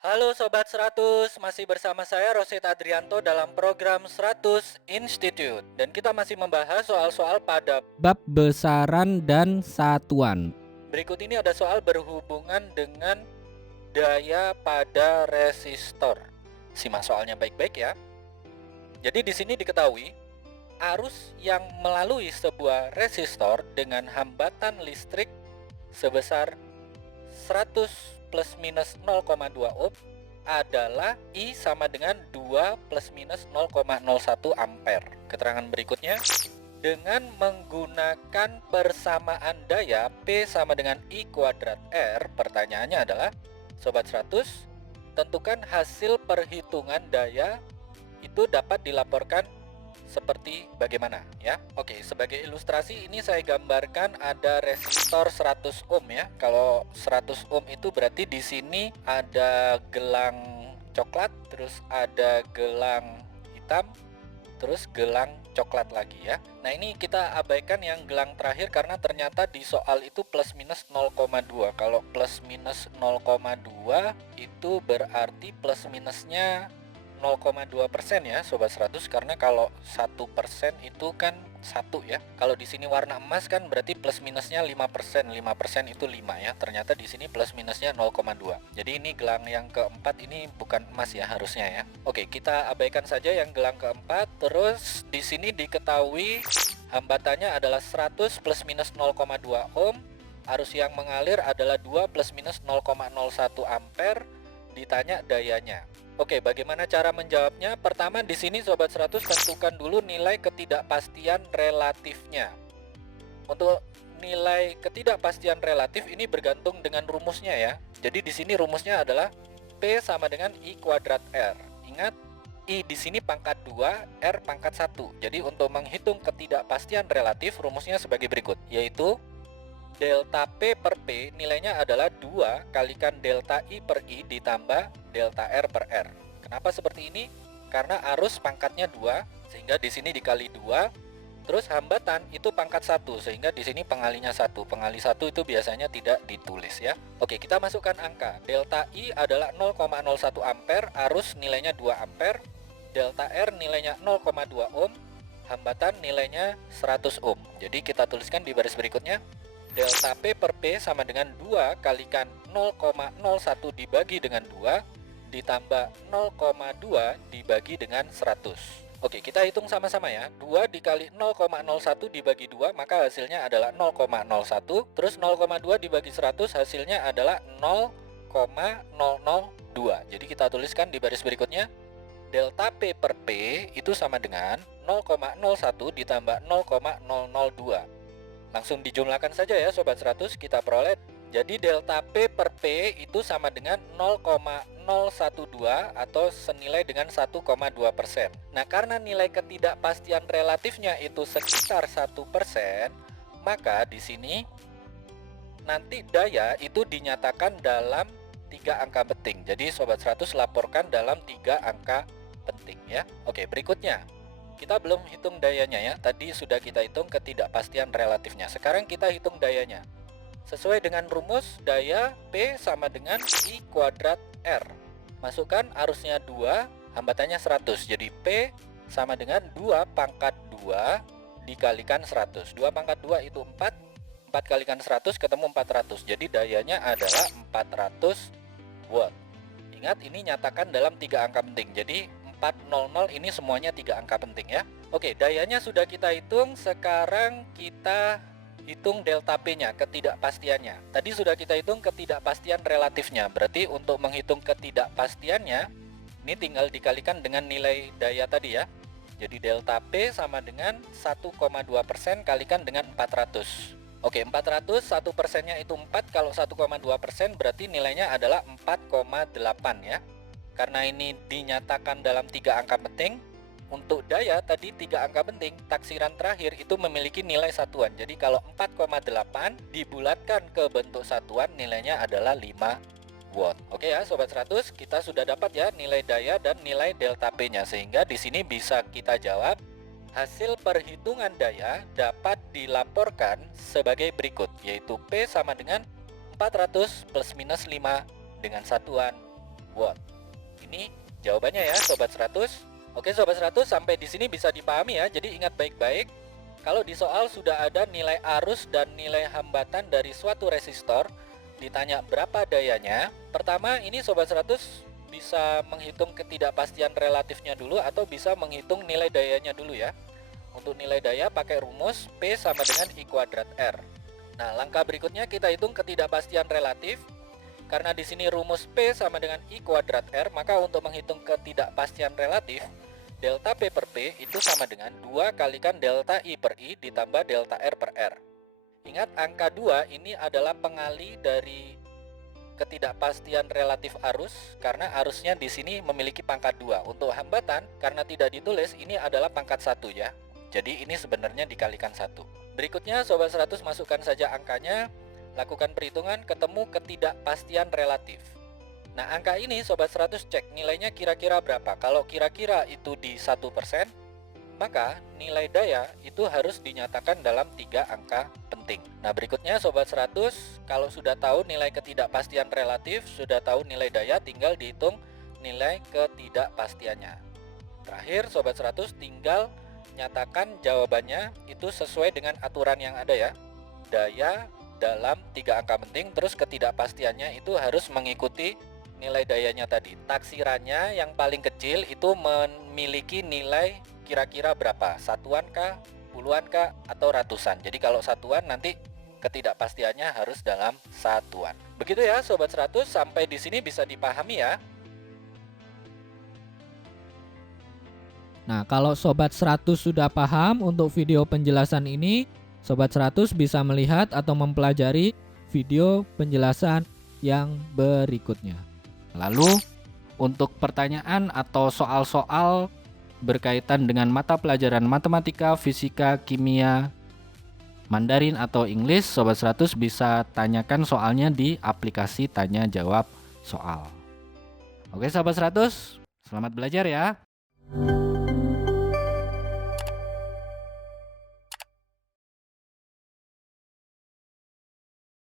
Halo Sobat 100, masih bersama saya Rosid Adrianto dalam program 100 Institute. Dan kita masih membahas soal-soal pada Bab besaran dan satuan. berikut ini ada soal berhubungan dengan daya pada resistor. Simak soalnya baik-baik ya. Jadi di sini diketahui arus yang melalui sebuah resistor dengan hambatan listrik sebesar 100 plus minus 0,2 ohm adalah I sama dengan 2 plus minus 0,01 ampere. Keterangan berikutnya, dengan menggunakan persamaan daya P sama dengan I kuadrat R, pertanyaannya adalah, Sobat 100, tentukan hasil perhitungan daya itu dapat dilaporkan seperti bagaimana ya. Oke, sebagai ilustrasi ini saya gambarkan ada resistor 100 ohm ya. Kalau 100 ohm itu berarti di sini ada gelang coklat, terus ada gelang hitam, terus gelang coklat lagi ya. Nah, ini kita abaikan yang gelang terakhir karena ternyata di soal itu plus minus 0,2. Kalau plus minus 0,2 itu berarti plus minusnya 0,2% ya Sobat 100, karena kalau 1% itu kan 1 ya. Kalau di sini warna emas kan berarti plus minusnya 5%. 5% itu 5 ya. Ternyata di sini plus minusnya 0,2. Jadi ini gelang yang keempat ini bukan emas ya harusnya ya. Oke, kita abaikan saja yang gelang keempat. Terus di sini diketahui hambatannya adalah 100 plus minus 0,2 ohm. Arus yang mengalir adalah 2 plus minus 0,01 ampere. Ditanya dayanya. Oke, bagaimana cara menjawabnya? Pertama, di sini Sobat 100 tentukan dulu nilai ketidakpastian relatifnya. Untuk nilai ketidakpastian relatif ini bergantung dengan rumusnya ya. Jadi di sini rumusnya adalah P sama dengan I kuadrat R. Ingat, I di sini pangkat 2, R pangkat 1. Jadi untuk menghitung ketidakpastian relatif rumusnya sebagai berikut, yaitu delta P per P nilainya adalah 2 kalikan delta I per I ditambah delta R per R. Kenapa seperti ini? Karena arus pangkatnya 2, sehingga di sini dikali 2. Terus hambatan itu pangkat 1, sehingga di sini pengalinya 1. Pengali 1 itu biasanya tidak ditulis ya. Oke, kita masukkan angka. Delta I adalah 0,01 ampere, arus nilainya 2 ampere. Delta R nilainya 0,2 ohm, hambatan nilainya 100 ohm. Jadi kita tuliskan di baris berikutnya. Delta P per P sama dengan 2 kalikan 0,01 dibagi dengan 2 ditambah 0,2 dibagi dengan 100. Oke, kita hitung sama-sama ya. 2 dikali 0,01 dibagi 2 maka hasilnya adalah 0,01. Terus 0,2 dibagi 100 hasilnya adalah 0,002. Jadi kita tuliskan di baris berikutnya. Delta P per P itu sama dengan 0,01 ditambah 0,002. Langsung dijumlahkan saja ya Sobat 100, kita peroleh. Jadi delta P per P itu sama dengan 0,012 atau senilai dengan 1,2%. Nah, karena nilai ketidakpastian relatifnya itu sekitar 1%, maka di sini nanti daya itu dinyatakan dalam 3 angka penting. Jadi Sobat 100 laporkan dalam 3 angka penting ya. Oke, berikutnya. Kita belum hitung dayanya ya. Tadi sudah kita hitung ketidakpastian relatifnya. Sekarang kita hitung dayanya. Sesuai dengan rumus, daya P sama dengan I kuadrat R. Masukkan arusnya 2, hambatannya 100. Jadi P sama dengan 2 pangkat 2 dikalikan 100. 2 pangkat 2 itu 4. 4 kalikan 100 ketemu 400. Jadi dayanya adalah 400 watt. Ingat, ini nyatakan dalam 3 angka penting. Jadi 400 ini semuanya 3 angka penting ya. Oke, dayanya sudah kita hitung. Sekarang kita hitung delta P-nya, ketidakpastiannya. Tadi sudah kita hitung ketidakpastian relatifnya. Berarti untuk menghitung ketidakpastiannya, ini tinggal dikalikan dengan nilai daya tadi ya. Jadi delta P sama dengan 1,2% kalikan dengan 400. Oke, 400, 1%-nya itu 4. Kalau 1,2% berarti nilainya adalah 4,8 ya. Karena ini dinyatakan dalam 3 angka penting, untuk daya tadi 3 angka penting, taksiran terakhir itu memiliki nilai satuan. Jadi kalau 4,8 dibulatkan ke bentuk satuan, nilainya adalah 5 watt. Oke ya Sobat 100, kita sudah dapat ya nilai daya dan nilai delta P-nya. Sehingga di sini bisa kita jawab, hasil perhitungan daya dapat dilaporkan sebagai berikut, yaitu P sama dengan 400 plus minus 5 dengan satuan watt. Ini jawabannya ya Sobat 100. Oke Sobat 100, sampai di sini bisa dipahami ya. Jadi ingat baik-baik, kalau di soal sudah ada nilai arus dan nilai hambatan dari suatu resistor, ditanya berapa dayanya. Pertama ini Sobat 100 bisa menghitung ketidakpastian relatifnya dulu atau bisa menghitung nilai dayanya dulu ya. Untuk nilai daya pakai rumus P sama dengan I kuadrat R. Nah, langkah berikutnya kita hitung ketidakpastian relatif. Karena di sini rumus P sama dengan I kuadrat R, maka untuk menghitung ketidakpastian relatif, delta P per P itu sama dengan 2 kalikan delta I per I ditambah delta R per R. Ingat, angka 2 ini adalah pengali dari ketidakpastian relatif arus, karena arusnya di sini memiliki pangkat 2. Untuk hambatan, karena tidak ditulis, ini adalah pangkat 1 ya. Jadi ini sebenarnya dikalikan 1. Berikutnya Sobat 100 masukkan saja angkanya, lakukan perhitungan, ketemu ketidakpastian relatif. Nah, angka ini Sobat 100 cek nilainya kira-kira berapa. Kalau kira-kira itu di 1%, maka nilai daya itu harus dinyatakan dalam 3 angka penting. Nah, berikutnya Sobat 100, kalau sudah tahu nilai ketidakpastian relatif, sudah tahu nilai daya, tinggal dihitung nilai ketidakpastiannya. Terakhir Sobat 100 tinggal nyatakan jawabannya itu sesuai dengan aturan yang ada ya. Daya dalam 3 angka penting, terus ketidakpastiannya itu harus mengikuti nilai dayanya tadi. Taksirannya yang paling kecil itu memiliki nilai kira-kira berapa? Satuan kah, puluhan kah, atau ratusan? Jadi kalau satuan nanti ketidakpastiannya harus dalam satuan. Begitu ya Sobat 100, sampai di sini bisa dipahami ya. Nah, kalau Sobat 100 sudah paham untuk video penjelasan ini, Sobat 100 bisa melihat atau mempelajari video penjelasan yang berikutnya. Lalu, untuk pertanyaan atau soal-soal berkaitan dengan mata pelajaran matematika, fisika, kimia, Mandarin atau Inggris, Sobat 100 bisa tanyakan soalnya di aplikasi tanya jawab soal. Oke Sobat 100, selamat belajar ya.